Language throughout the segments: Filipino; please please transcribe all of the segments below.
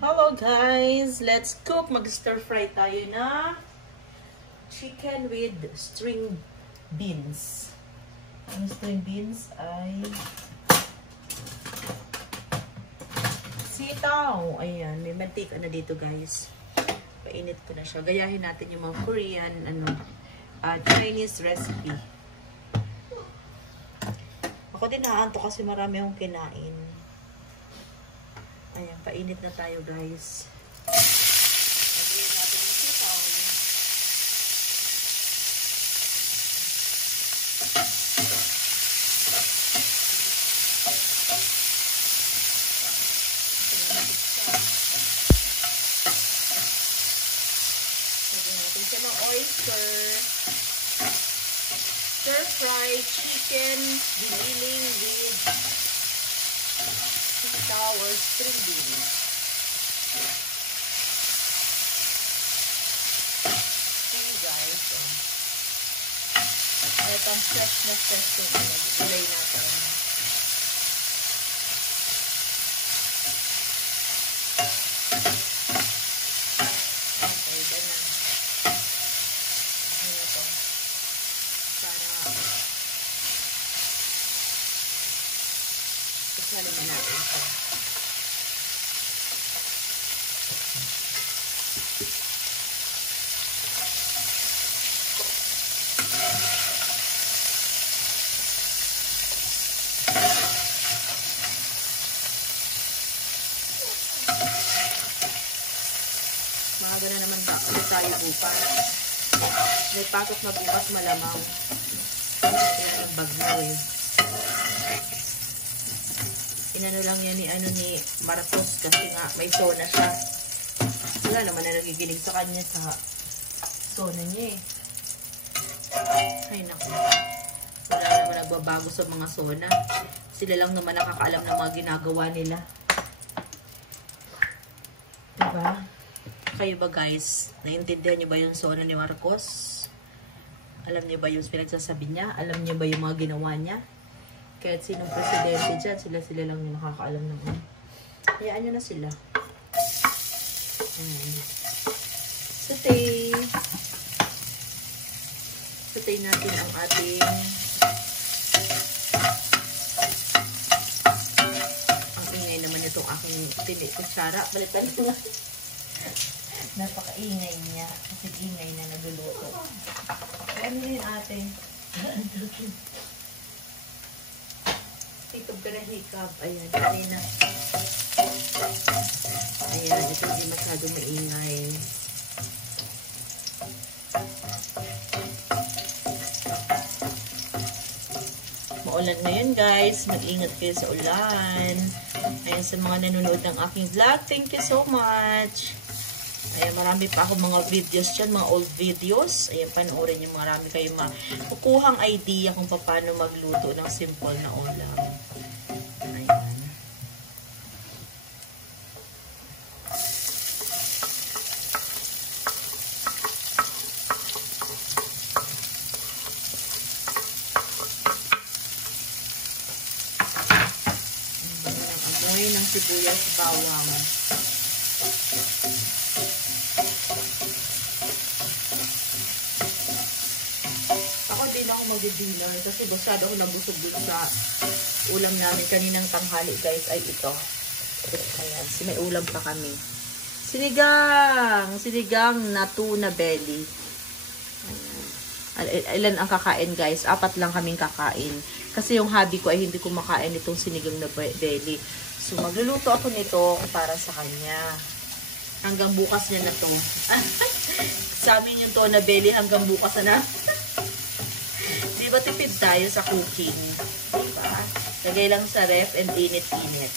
Hello guys! Let's cook! Mag-stir fry tayo na chicken with string beans. Ang string beans ay sitaw. Ayan, may mantika na dito guys. Painit ko na siya. Gayahin natin yung mga Korean, Chinese recipe. Ako din naanto kasi marami akong kinain. Ayan, painit na tayo guys. Lagyan natin yung sitaw. Lagyan natin siya ng oyster. Stir fry chicken diniling with sitaw or string beans. See guys. Itong fresh na fresh yung gulay natin. Okay, ganun. Ano ito? Para isalin na natin ito. Maaga na naman tayo bukas. May pasok na bukas malamang. Kaya ang bagyo eh. Inano lang yan ni Marcos kasi nga may sona siya. Wala naman na nagiginig sa kanya sa sona niya eh. Ay naku. Wala naman nagbabago sa mga sona. Sila lang naman nakakaalam ng mga ginagawa nila. Diba? Kayo ba guys? Naiintindihan niyo ba yung sona ni Marcos? Alam niyo ba yung pinagsasabi niya? Alam niyo ba yung mga ginawa niya? Kahit sinong presidente dyan, sila lang yung nakakaalam ng ano. Hayaan nyo na sila. Saute. Saute natin ang ating ang ingay naman itong aking kutsara. Balitan ko nga. Napaka-ingay niya. Kasi ingay na nagluluto. Ano yun ate? Hikab ka na hikab. Ayan, kanina. Ayan, ito hindi masyado maingay. Maulan ngayon guys. Mag-ingat kayo sa ulan. Ayan, sa mga nanonood ng aking vlog, thank you so much. Ayan, marami pa ako mga videos dyan, mga old videos. Ayan, panoorin nyo, marami kayong makukuhang idea kung paano magluto ng simple na ulam. Ayan. Ang amoy ng sibuyas bawang. Mag-dinner kasi busado ako nabusog dun sa ulam namin kaninang tanghali guys ay ito. Ayan, may ulam pa kami. Sinigang na tuna belly. Ayan. Ilan ang kakain guys? 4 lang kaming kakain. Kasi yung hobby ko ay hindi ko makain itong sinigang na belly. So magluluto ako nito para sa kanya. Hanggang bukas niya na to. Sa amin yung tuna belly hanggang bukas na. Diba tipid tayo sa cooking? Diba? Lagay lang sa ref and init-init.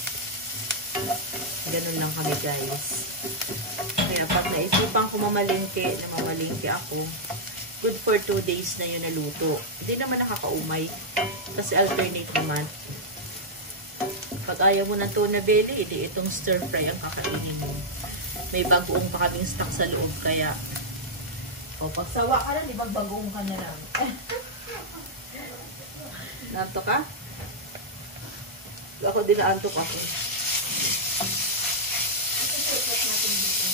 Ganun lang kami guys. Kaya pag naisipan ko mamalingke ako, good for 2 days na yun naluto. Hindi naman nakakaumay. Kasi alternate naman. Pag ayaw mo ng tuna belly, hindi itong stir fry ang kakainin mo. May bagoong pa kaming stock sa loob, kaya pag sawa ka na, di ba bagoong ka na lang. Naantok ka? Ako din naantok ako.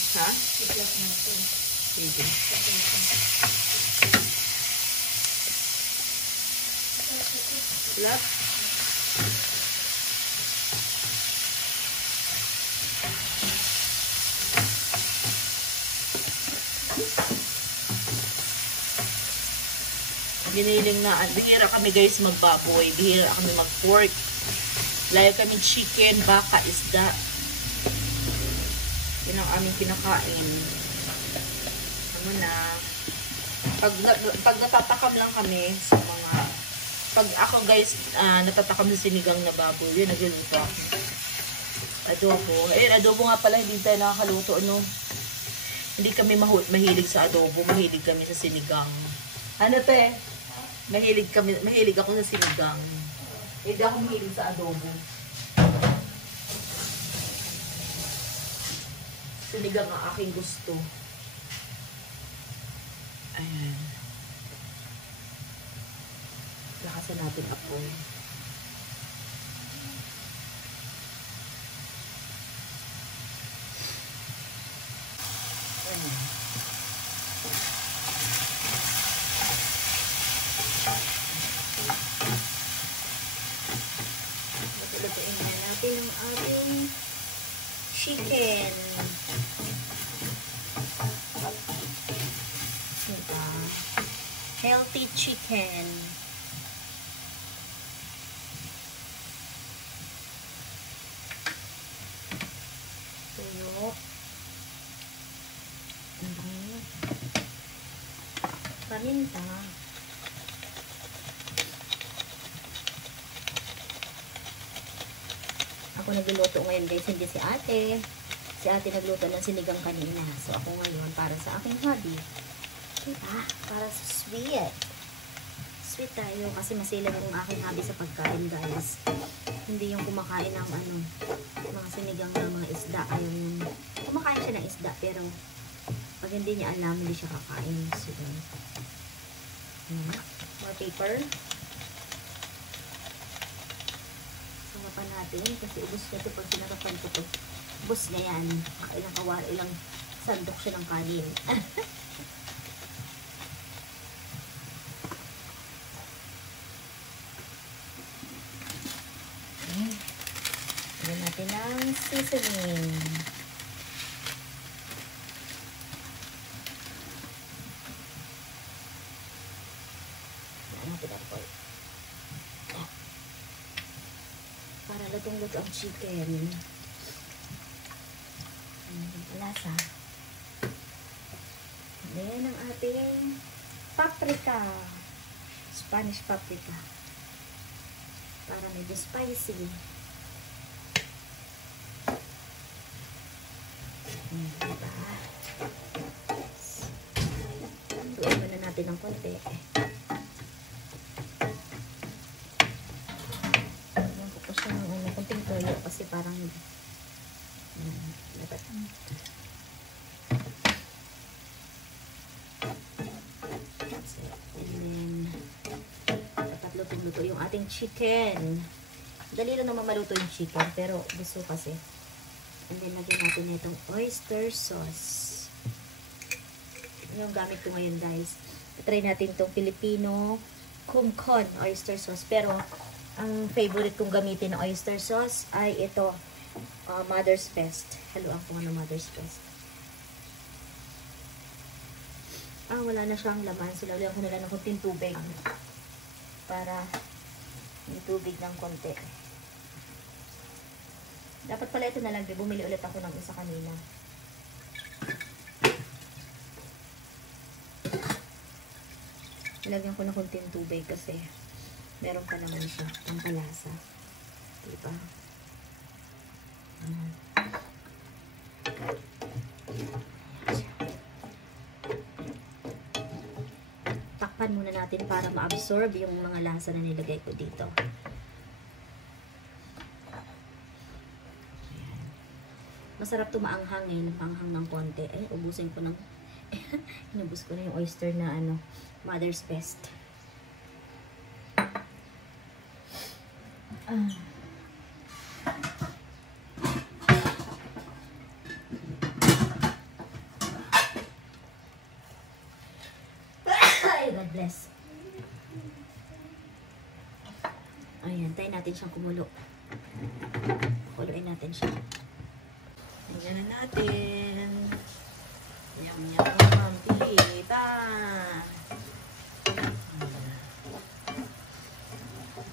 Ha? I-plus natin. Sige. Plus. Giniling na, bihira kami guys magbaboy, bihira kami mag-pork. Layo kami chicken, baka, isda. Yan ang aming pinakain. Ano na, pag natatakam lang kami sa mga, pag ako guys, natatakam sa sinigang na baboy, yun, nagluluto ako. Adobo. Adobo nga pala, hindi tayo nakakaluto, ano. Hindi kami mahilig sa adobo, mahilig kami sa sinigang. Ano te? Mahilig ako sa sinigang. Hindi ako mahilig sa adobo. Sinigang ang aking gusto. Ayan. Lakasan natin apoy. Ayan. Lutuin na natin ang ating chicken. Diba? Healthy chicken. Tuyok. Paminta. Ako nagluluto ngayon guys, hindi si ate. Si ate nagluto ng sinigang kanina. So ako ngayon para sa aking hobby. Diba? Para sa sweet. Sweet tayo kasi masilang yung aking hobby sa pagkain guys. Hindi yung kumakain ng mga sinigang na mga isda. Yung kumakain siya ng isda pero pag hindi niya alam, hindi siya kakain. So, more paper. Sangapan natin kasi ubos niya ito pag sinarapan ko ito. Ubos niya yan. Ilang sandok siya ng kanin. Lagyan natin ng seasoning. Para lutong-luto ang chicken. Lasa. Then, ang ating paprika. Spanish paprika. Para medyo spicy. Diba? Tuloy muna natin ng konti. Kunting toyo kasi parang dapat and then dapat luto-luto yung ating chicken. Dali lang naman maluto yung chicken pero gusto kasi. And then lagyan natin itong oyster sauce. Yung gamit ko ngayon guys. Try natin itong Filipino kumkon oyster sauce pero ang favorite kong gamitin na oyster sauce ay ito, Mother's Best. Haluan ko ng Mother's Best. Wala na siyang laman. So, lagyan ko nila ng konting tubig. Para may tubig ng konti. Dapat pala ito na lang. Bumili ulit ako ng isa kanina. Lagyan ko ng konting tubig kasi meron pa naman siya, pampalasa. Diba? Takpan muna natin para ma-absorb yung mga lasa na nilagay ko dito. Masarap ito maanghang maanghang ng konti. Ubusin ko ng inubos ko na yung oyster na Mother's Best. God bless. Ayan, tayo natin siyang kumulo. Kuluin natin siya. Tingnan na natin. Yum, yum, tita.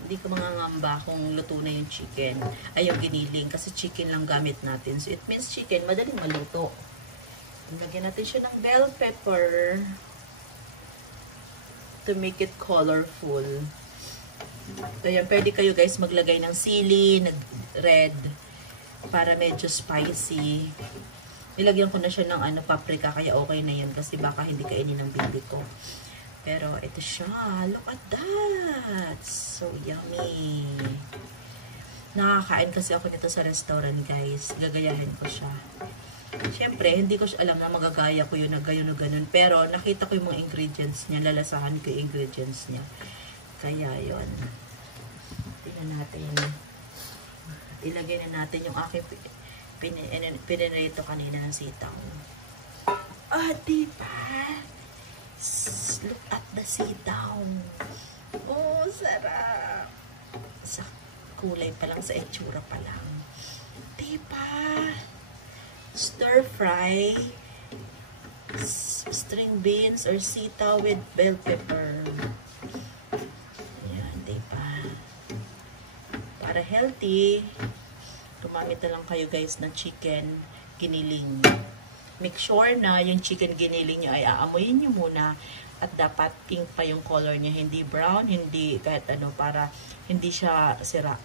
Hindi ko mangangamba kung luto na yung chicken. Ay, yung giniling. Kasi chicken lang gamit natin. So, it means chicken, madaling maluto. Lagyan natin siya ng bell pepper to make it colorful. Ayan, pwede kayo guys maglagay ng sili, red, para medyo spicy. Nilagyan ko na siya ng paprika, kaya okay na yan kasi baka hindi kainin ng baby ko. Pero ito siya. Look at that. So yummy. Nakakain kasi ako nito sa restaurant, guys. Gagayahin ko siya. Siyempre, hindi ko siya alam na magagaya ko yun na gayon o ganun. Pero nakita ko yung mga ingredients niya. Lalasahan ko yung ingredients niya. Kaya yun. Tingnan natin. Ilagay na natin yung aking pinirito kanina ng sitaw. Oh, diba? Look at the sitaw. Oh, sarap. Sa kulay pa lang, sa itsura pa lang. Diba? Stir fry string beans or sitaw with bell pepper. Ayan, diba? Para healthy, gumamit na lang kayo guys ng chicken giniling. Make sure na yung chicken giniling nyo ay aamuyin nyo muna at dapat pink pa yung color niya, hindi brown, hindi kahit ano, para hindi siya sira.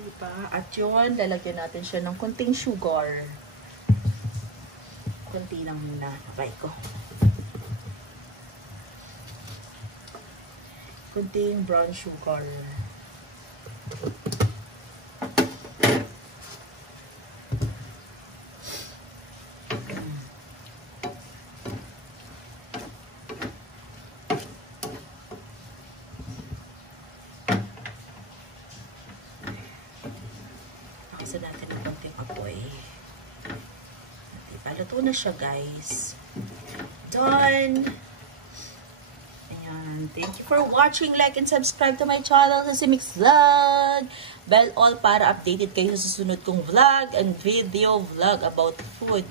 Diba? At yun, lalagyan natin siya ng kunting sugar. Kunti lang muna. Nakay ko. Kunting brown sugar. Nakasan natin ng konting apoy. Diba? Luto na siya, guys. Done! Thank you for watching. Like and subscribe to my channel sa Mix Vlog. Bell all para updated kayo sa susunod kong vlog and video vlog about food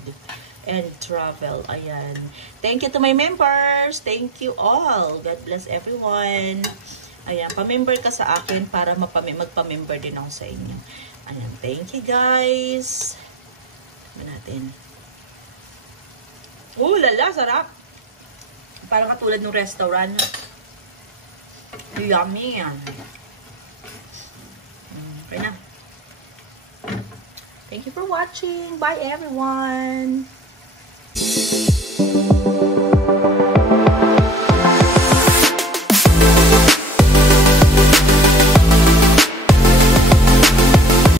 and travel. Ayan. Thank you to my members. Thank you all. God bless everyone. Ayan. Pa-member ka sa akin para magpa-member din ako sa inyo. Ayan. Thank you guys. Natin. Oh, lala. Sarap. Parang katulad ng restaurant. Yummy yan. Okay na. Thank you for watching. Bye everyone.